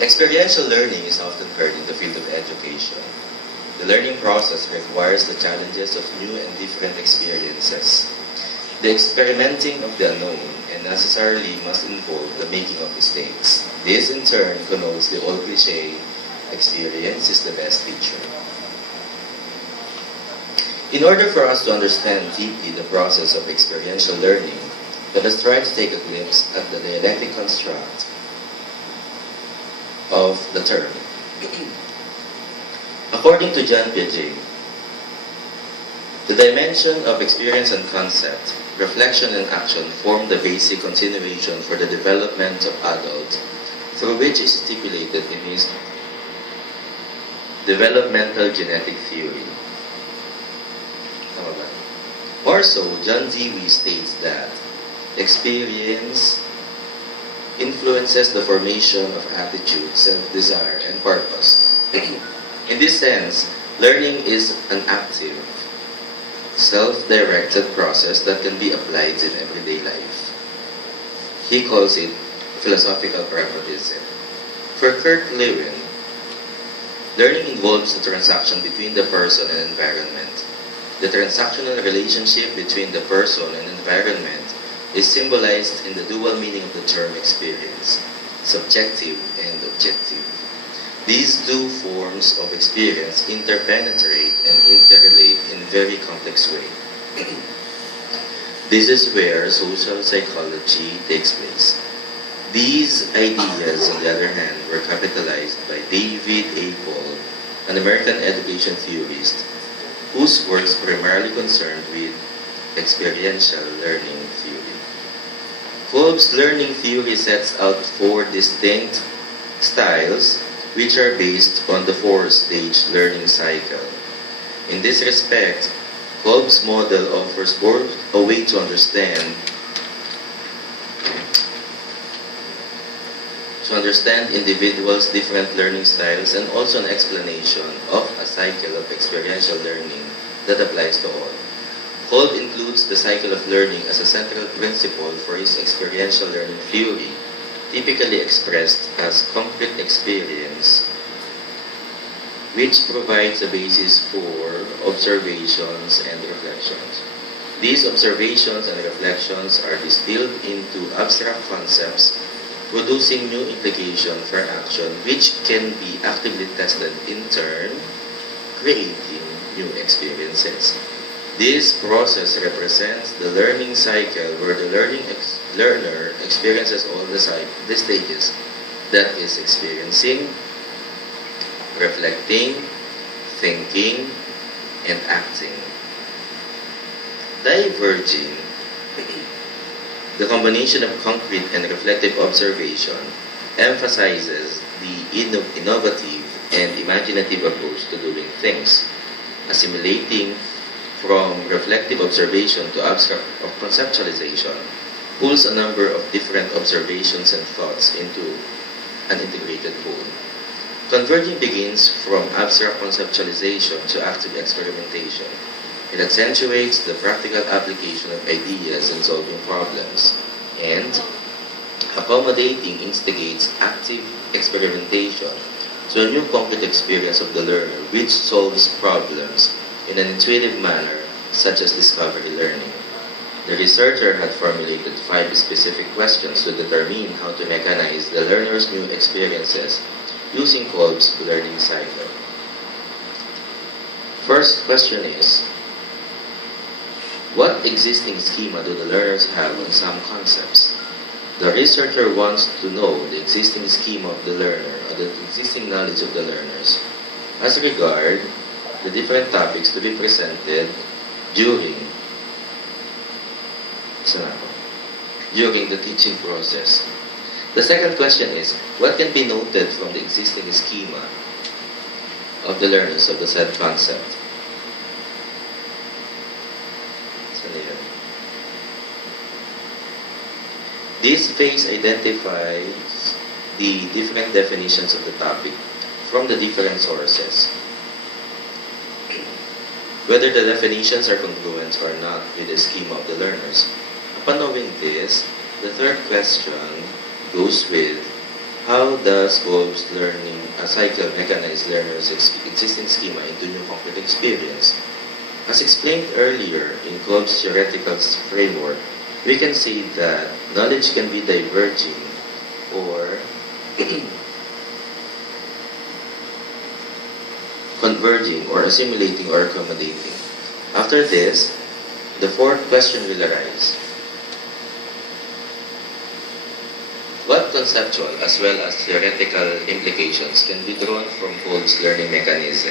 Experiential learning is often heard in the field of education. The learning process requires the challenges of new and different experiences. The experimenting of the unknown and necessarily must involve the making of mistakes. This in turn connotes the old cliche, experience is the best teacher. In order for us to understand deeply the process of experiential learning, let us try to take a glimpse at the dialectic construct of the term. According to John Piaget, the dimension of experience and concept, reflection and action form the basic continuation for the development of adult, through which is stipulated in his developmental genetic theory. More so, John Dewey states that experience influences the formation of attitude, self-desire, and purpose. In this sense, learning is an active, self-directed process that can be applied in everyday life. He calls it philosophical pragmatism. For Kurt Lewin, learning involves the transaction between the person and environment. The transactional relationship between the person and environment is symbolized in the dual meaning of the term experience, subjective and objective. These two forms of experience interpenetrate and interrelate in a very complex way. This is where social psychology takes place. These ideas, on the other hand, were capitalized by David A. Paul, an American education theorist, whose works primarily concerned with experiential learning theory. Kolb's learning theory sets out four distinct styles which are based on the four-stage learning cycle. In this respect, Kolb's model offers both a way to understand individuals' different learning styles and also an explanation of a cycle of experiential learning that applies to all. Kolb includes the cycle of learning as a central principle for his experiential learning theory, typically expressed as concrete experience, which provides a basis for observations and reflections. These observations and reflections are distilled into abstract concepts, producing new implication for action which can be actively tested, in turn creating new experiences. This process represents the learning cycle where the learner experiences all the stages, that is, experiencing, reflecting, thinking, and acting. Diverging, the combination of concrete and reflective observation emphasizes the innovative and imaginative approach to doing things, assimilating from reflective observation to abstract conceptualization, pulls a number of different observations and thoughts into an integrated whole. Converging begins from abstract conceptualization to active experimentation. It accentuates the practical application of ideas in solving problems, and accommodating instigates active experimentation to a new concrete experience of the learner which solves problems in an intuitive manner, such as discovery learning. The researcher had formulated 5 specific questions to determine how to mechanize the learner's new experiences using Kolb's learning cycle. First question is, what existing schema do the learners have on some concepts? The researcher wants to know the existing schema of the learner or the existing knowledge of the learners as regard the different topics to be presented during the teaching process. The second question is, what can be noted from the existing schema of the learners of the said concept? This phase identifies the different definitions of the topic from the different sources. Whether the definitions are congruent or not with the schema of the learners. Upon knowing this, the third question goes with How does Kolb's learning cycle mechanize learners' existing schema into new concrete experience? As explained earlier in Kolb's theoretical framework, we can say that knowledge can be diverging or converging or assimilating or accommodating. After this, the fourth question will arise. What conceptual as well as theoretical implications can be drawn from Kolb's learning mechanism?